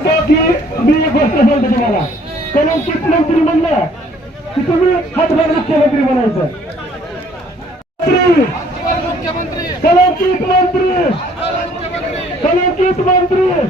की मी एक गोष्ट सांगतो तुम्हाला. कलंकित मंत्री म्हणलं? की तुम्ही हातभार मुख्यमंत्री म्हणायचं. कलंकित मंत्री? कलंकित मंत्री?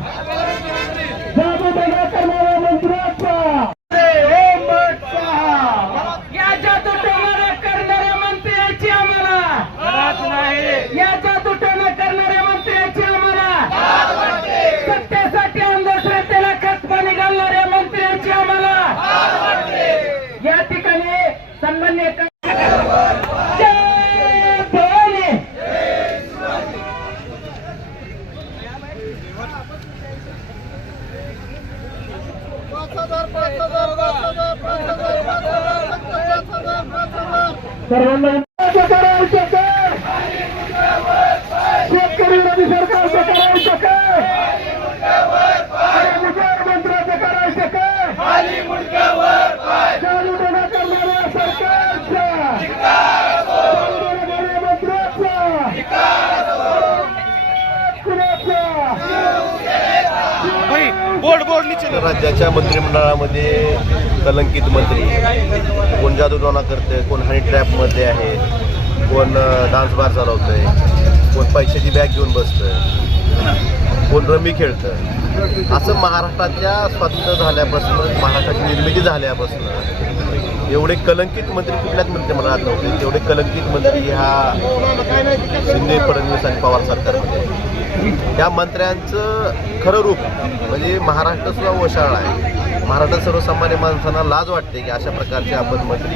सर्वांना विनंती करायचं काय शेतकरी नदी सरकारचं करायचं काय आणि मुख्यमंत्र्याचं करायचं काय चालू दगा करणाऱ्या सरकारच्या चालू दगा करणाऱ्या मंत्र्याचा कुणाचा बोर्ड बोर्ड राज्याच्या मंत्रिमंडळामध्ये कलंकित मंत्री. कोण जादूटोना करते कोण हनी ट्रॅपमध्ये आहे कोण डान्स बार चालवतंय कोण पैशाची बॅग घेऊन बसतंय कोण रमी खेळतं असं महाराष्ट्राच्या स्वातंत्र्य झाल्यापासून महाराष्ट्राची निर्मिती झाल्यापासून एवढे कलंकित मंत्री कुठल्याच मंत्रिमंडळात नव्हते. तेवढे कलंकित मंत्री ह्या शिंदे फडणवीस आणि पवार सरकारमध्ये. त्या मंत्र्यांचं खरं रूप म्हणजे महाराष्ट्र सुद्धा वशाळ आहे. महाराष्ट्रात सर्वसामान्य माणसांना लाज वाटते की अशा प्रकारचे आपण मंत्री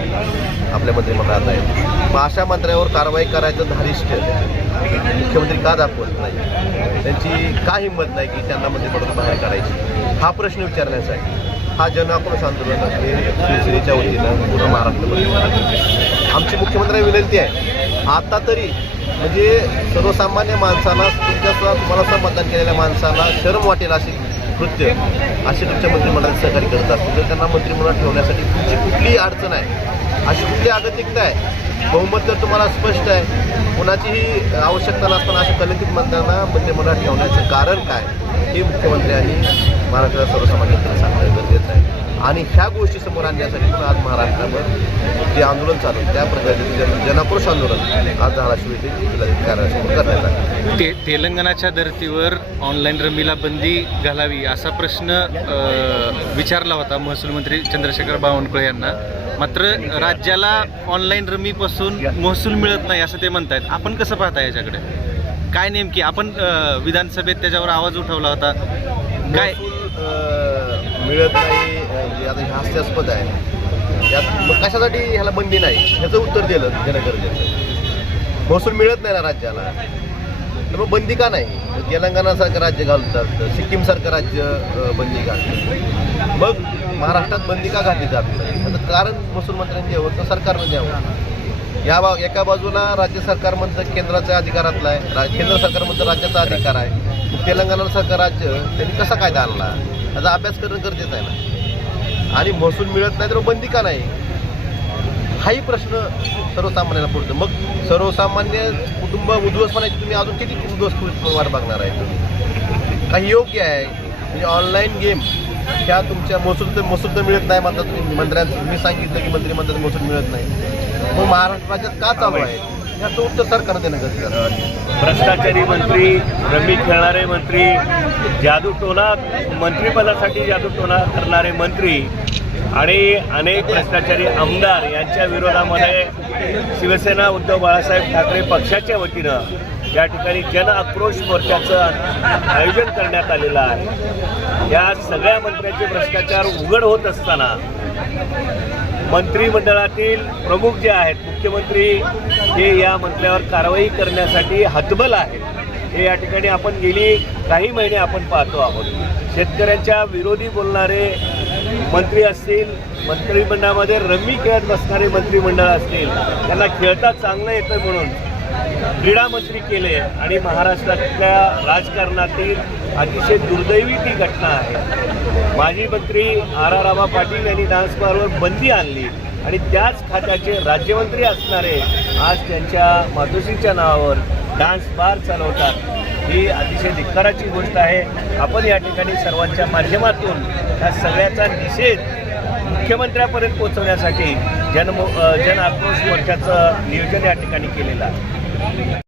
आपल्या मंत्रिमंडळात आहेत. मग अशा मंत्र्यावर कारवाई करायचं धारिष्ट मुख्यमंत्री का दाखवत नाही? त्यांची का हिंमत नाही की त्यांना मंत्रिमंडळातून बाहेर काढायची? हा प्रश्न विचारण्याचा आहे हा जनाक्रोश आंदोलन हे शिवसेनेच्या वतीनं पूर्ण महाराष्ट्र आमची मुख्यमंत्र्यांना विनंती आहे आता तरी म्हणजे सर्वसामान्य माणसाला तुमच्यासुद्धा तुम्हाला सुद्धा मतदान केलेल्या माणसाला शरम वाटेल अशी कृत्य असे तुमच्या मंत्रिमंडळात सहकारी करत असतो तर त्यांना मंत्रिमंडळात ठेवण्यासाठी तुमची कुठलीही अडचण आहे अशी कुठली आगतिकता आहे बहुमत तर तुम्हाला स्पष्ट आहे कुणाचीही आवश्यकता नसताना अशा कलंकित मंत्र्यांना मंत्रिमंडळात ठेवण्याचं कारण काय हे मुख्यमंत्र्यांनी महाराष्ट्राला सर्वसामान्य सांगणं गरजेचं आहे. आणि ह्या गोष्टी समोर आणण्यासाठी पण आज महाराष्ट्रावर जे आंदोलन चालू त्या प्रकारचे जन जनाक्रोश आंदोलन आज धाराशिव येथे करण्यात आले. ते तेलंगणाच्या धर्तीवर ऑनलाईन रमीला बंदी घालावी असा प्रश्न विचारला होता महसूल मंत्री चंद्रशेखर बावनकुळे यांना. मात्र राज्याला ऑनलाईन रमीपासून महसूल मिळत नाही असं ते म्हणतायत. आपण कसं पाहता याच्याकडे? काय नेमकी? आपण विधानसभेत त्याच्यावर आवाज उठवला होता. काय? मिळत नाही आता हे हास्यास्पद आहे. यात कशासाठी ह्याला बंदी नाही? ह्याचं उत्तर दिलं देणं गरजेचं आहे. महसूल मिळत नाही ना राज्याला. तर मग बंदी का नाही? तेलंगणासारखं राज्य घालतात सिक्कीमसारखं राज्य बंदी घालतं मग महाराष्ट्रात बंदी का घातली जात नाही? कारण महसूल मंत्र्यांनी द्यावं तर सरकारनं द्यावं या बा एका बाजूला राज्य सरकार म्हणतं केंद्राच्या अधिकारातला आहे. केंद्र सरकार म्हणतं राज्याचा अधिकार आहे. तेलंगणासारखं राज्य त्यांनी कसा कायदा आणला? त्याचा अभ्यास करणं गरजेचं आहे ना. आणि महसूल मिळत नाही तर बंदी का नाही? हाही प्रश्न सर्वसामान्याला पडतो. मग सर्वसामान्य कुटुंब उद्ध्वस्तपणाची तुम्ही अजून किती उद्ध्वस्त वाट बघणार आहे तुम्ही? काही योग्य आहे. म्हणजे ऑनलाईन गेम ह्या तुमच्या महसूल तर महसूल तर मिळत नाही म्हणतात तुम्ही. मंत्र्यांचं मी सांगितलं की मंत्री म्हणतात महसूल मिळत नाही. मग महाराष्ट्र राज्यात का चालू आहे? याचं उत्तर सरकार देणं गरजेचं आहे. भ्रष्टाचारी मंत्री रमी खेळणारे मंत्री जादूटोना मंत्रिपदासाठी जादूटोना करणारे मंत्री आणि अनेक भ्रष्टाचारी आमदार यांच्या विरोधामध्ये शिवसेना उद्धव बाळासाहेब ठाकरे पक्षाच्या वतीनं या ठिकाणी जन आक्रोश मोर्चाचं आयोजन करण्यात आलेलं आहे. या सगळ्या मंत्र्यांचे भ्रष्टाचार उघड होत असताना मंत्रिमंडळातील प्रमुख जे आहेत मुख्यमंत्री हे या म्हटल्यावर कारवाई करण्यासाठी हतबल आहे. हे या ठिकाणी आपण गेली काही महिने आपण पाहतो आहोत. शेतकऱ्यांच्या विरोधी बोलणारे मंत्री असतील मंत्रिमंडळामध्ये रमी खेळत बसणारे मंत्रिमंडळ असतील त्यांना खेळता चांगलं येतं म्हणून क्रीडा मंत्री केले आणि महाराष्ट्रातल्या राजकारणातील अतिशय दुर्दैवी ती घटना आहे. माजी मंत्री आर आर रामा पाटील यांनी डान्स बारवर बंदी आणली आणि त्याच खात्याचे राज्यमंत्री असणारे आज त्यांच्या मातोश्रीच्या नावावर डान्स बार चालवतात. ही अतिशय धिक्काराची गोष्ट आहे. आपण या ठिकाणी सर्वांच्या माध्यमातून या सगळ्याचा निषेध मुख्यमंत्र्यापर्यंत पोहोचवण्यासाठी जन जन आक्रोश मोर्चाचं नियोजन या ठिकाणी केलेलं आहे.